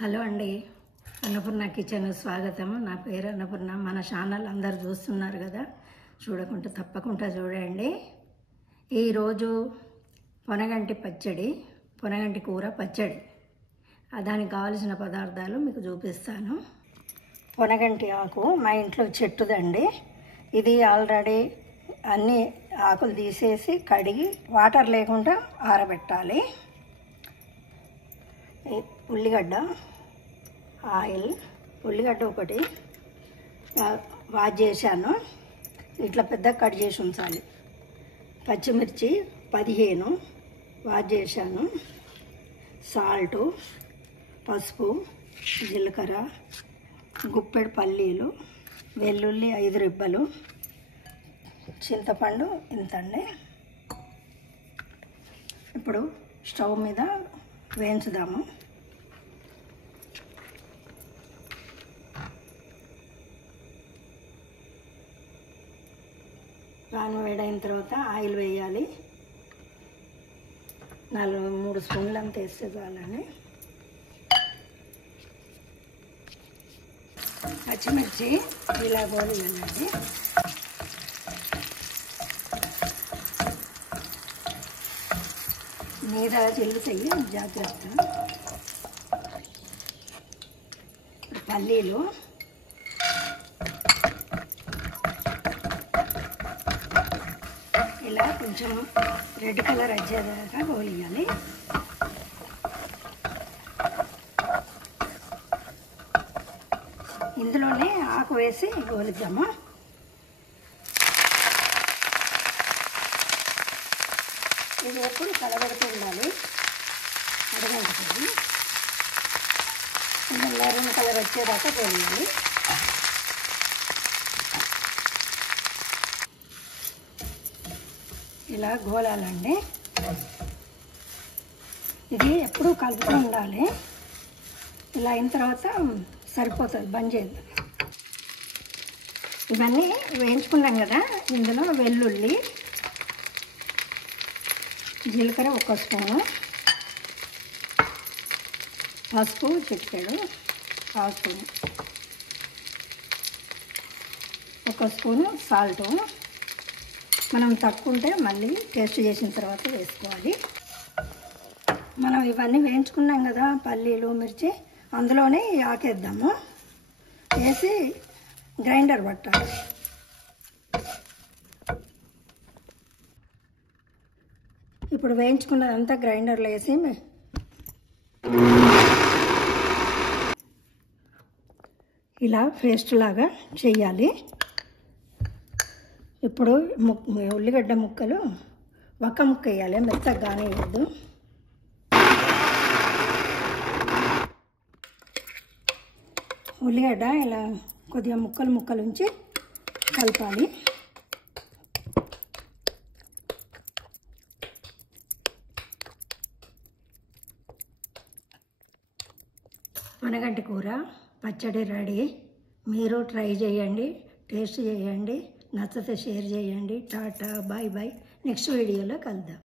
Hello అండి, Annapurna kitchen స్వాగతం. నా పేరు అన్నపూర్ణ. మన ఛానల్ అందరు చూస్తున్నారు కదా, చూడకుండా తప్పకుండా చూడండి. ఈరోజు పొనగంటి కూర పచ్చడి. దానికి కావలసిన పదార్థాలు మీకు చూపిస్తాను. పొనగంటి ఆకు మా ఇంట్లో చెట్టుదండి. ఇది ఆల్రెడీ అన్ని ఆకులు తీసేసి కడిగి వాటర్ లేకుండా ఆరబెట్టాలి. ఉల్లిగడ్డ, ఆయిల్, ఉల్లిగడ్డ ఒకటి వాష్ చేశాను, ఇట్లా పెద్ద కట్ చేసి ఉంచాలి. పచ్చిమిర్చి 15 వాష్ చేశాను. సాల్టు, పసుపు, జీలకర్ర, గుప్పెడు పల్లీలు, వెల్లుల్లి 5 రెబ్బలు, చింతపండు ఇంతండి. ఇప్పుడు స్టవ్ మీద వేయించుదాము. పాన్ వేడైన తర్వాత ఆయిల్ వేయాలి. 3 స్పూన్లు అంత వేస్తే చాలని. పచ్చిమిర్చి ఇలా గోలియాలండి. మీద చిల్లుతాయి, జాగ్రత్త. పల్లీలు, ఇలా కొంచెం రెడ్ కలర్ వచ్చేదాకా గోలియాలి. ఇందులోనే ఆకు వేసి గోలిద్దాము. ఇది ఎప్పుడు కలబెడుతూ ఉండాలి, అడగంటుంది. కొంచెం మెరూన్ కలర్ వచ్చేదాకా గోలియాలి. ఇలా గోలాలండి. ఇది ఎప్పుడూ కలుపుతూ ఉండాలి. ఇలా అయిన తర్వాత సరిపోతుంది, బంద్ చేద్దాం. ఇవన్నీ వేయించుకున్నాం కదా, ఇందులో వెల్లుల్లి, జీలకర్ర 1 స్పూను, పసుపు చిటికెడు, 1/2 స్పూను, 1 స్పూను సాల్టు. మనం తక్కువ ఉంటే మళ్ళీ టేస్ట్ చేసిన తర్వాత వేసుకోవాలి. మనం ఇవన్నీ వేయించుకున్నాం కదా, పల్లీలు, మిర్చి, అందులోనే ఆకేద్దాము. వేసి గ్రైండర్ పట్టాలి. ఇప్పుడు వేయించుకున్నదంతా గ్రైండర్లో వేసి ఇలా పేస్ట్ లాగా చెయ్యాలి. ఇప్పుడు ఉల్లిగడ్డ ముక్కలు ఒక్క ముక్క వేయాలి, మెత్తగా కానివ్వద్దు. ఉల్లిగడ్డ ఇలా కొద్దిగా ముక్కలు ఉంచి కలపాలి. పొనగంటి కూర పచ్చడి రెడీ. మీరు ట్రై చేయండి, టేస్ట్ చేయండి. నచ్చితే షేర్ చేయండి. Tata, bye bye. నెక్స్ట్ వీడియోలో కలుద్దాం.